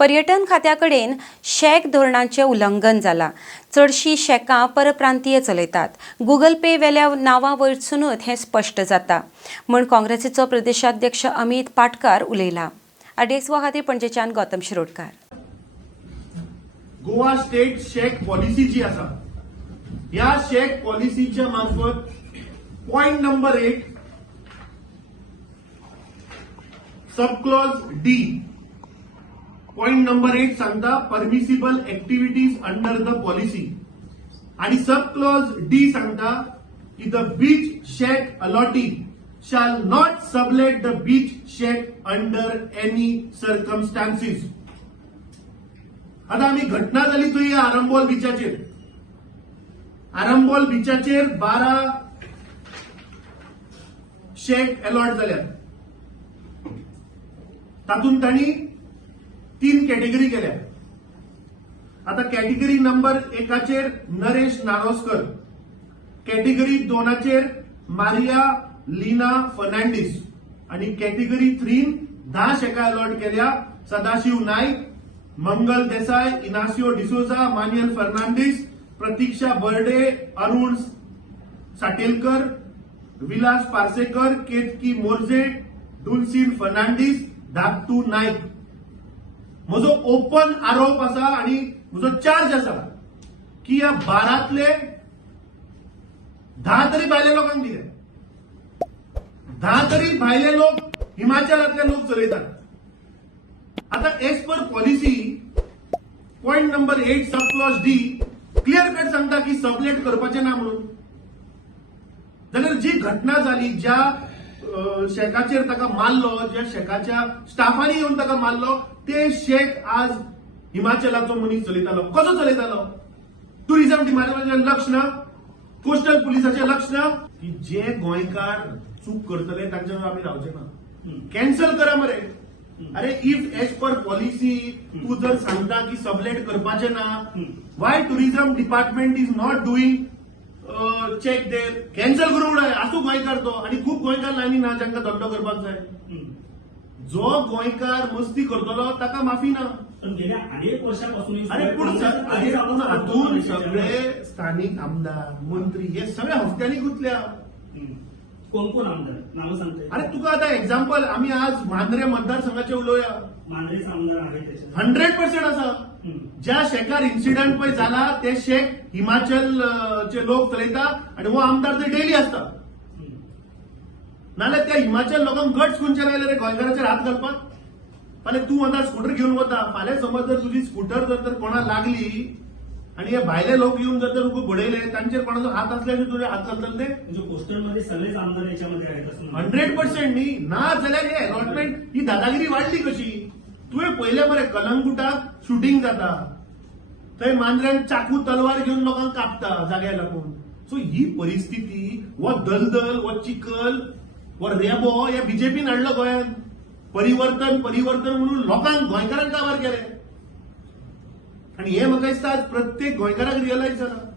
पर्यटन खात्याकडेन शेक धोरणांचे उल्लंघन जाला। चडशी शेकां परप्रांतीय चलयतात। गूगल पे वेल्या नांवां वयरसूनच हें स्पश्ट जाता म्हण काँग्रेसीचो प्रदेशाध्यक्ष अमित पाटकार उलयला। आडेसवा खातीर पणजेच्यान गौतम शिरोडकार। गोवा स्टेट शेक पॉलिसी जी आसा, ह्या शेक पॉलिसीच्या मार्फत point number 8 sub clause D point number 8 सांगता permissible activities under the policy आणि सब क्लॉज डी सांगता की the beach shake allottee shall not sublet the beach shack under any circumstances. आता आम्ही घटना झाली तो या आरंबोल बीचाचेर 12 शेक अलॉट जाल्यात। तातूंत तांणी 3 कॅटेगरी केल्या। आता category number 1 Naresh Naroskar, category 2 Maria Leena Fernandes आणि कॅटेगरी 3 10 शेका अलॉट केल्या। सदाशिव नाईक, मंगल देसाई, इनासियो डिसोजा, मान्युएल फर्नांडीस, प्रतीक्षा बर्डे, अरुण साटेलकर, विलास पार्सेकर, केतकी मोर्जे, डुल्सिन फर्नांडीस, धाकटू नाईक। म्हजो ओपन आरोप आसा आणि म्हजो चार्ज आसा की या 12तले 10 तरी भायल्या लोकांक दिले। 10 तरी भायले लोक हिमाचलातले लोक चलयतात। आता age per policy point number 8 sub clause D clear cut सांगता की सबलेट करपाचे ना म्हणून। जाल्यार जी घटना जाली, ज्या शेकाचेर ताका मारलो, ज्या शेकाच्या स्टाफांनी येवन ताका मारलो, ते शेक आज हिमाचलाचो मनीस चलयतालो। कसो चलयतालो? टुरिझम डिपार्टमेंटाचें लक्ष ना, कोस्टल पुलिसाचें लक्ष ना की जे गोंयकार चूक करतले तांच्या आम्ही रावचे ना। कॅन्सल करा मरे। अरे इफ एज पर पॉलिसी तू जर सांगता की सबलेट करपाचे ना, why tourism department is not doing check there, cancel करूंक जाय। आसूं गोंयकार तो, आणि खूप गोंयकार लायनी ना जांकां धंदो करपाक जाय। जो गोंयकार मस्ती करतलो ताका माफी ना। गेल्या अनेक वर्षापासून अरे पूण हातून सगळे स्थानिक आमदार मंत्री हे सगळे हफ्त्यांनी गुंतल्या। कोण कोण आमदार नाव सांगते? अरे तुका आता एक्झाम्पल आम्ही आज मांद्रे मतदारसंघाचे उलोवया। मांद्रेचा आमदार आहे त्याच्यात 100% आसा। ज्या शेकार इन्सिडेंट पळय जाला ते शेक हिमाचलचे लोक चलयता आणि हो आमदार ते डेली असता। नाल्यार त्या हिमाचल लोकांक गट्स खंयच्यान आयले रे गोंयकाराचेर हात घालपाक? फाल्यां तूं आतां स्कूटर घेवन वता, फाल्यां समज जर तुजी स्कूटर जर कोणा लागली आणि हे भायले लोक येऊन जर तुका घडयले, तांचेर कोणाचो हात असल्याचे तुझे हात घालतले ते? म्हणजे पोस्टरमध्ये सगळेच आमदार याच्यामध्ये आहेत असं 100% न्ही ना जाल्यार हे अलॉटमेंट ही दादागिरी वाढली कशी? तुवें पळयलें मरे कलंगुटाक शूटिंग जाता, थंय मांद्र्यान चाकू तलवार घेवन लोकांक कापता जाग्याक लागून। सो ही परिस्थिती, वो दलदल, वो चिखल, वो रेबो हे बीजेपीन हाडलो गोंयांत। परिवर्तन म्हणून लोकांक गोंयकारांक काबार केले आणि हे म्हाका दिसता प्रत्येक गोंयकाराक रियलायज जाला।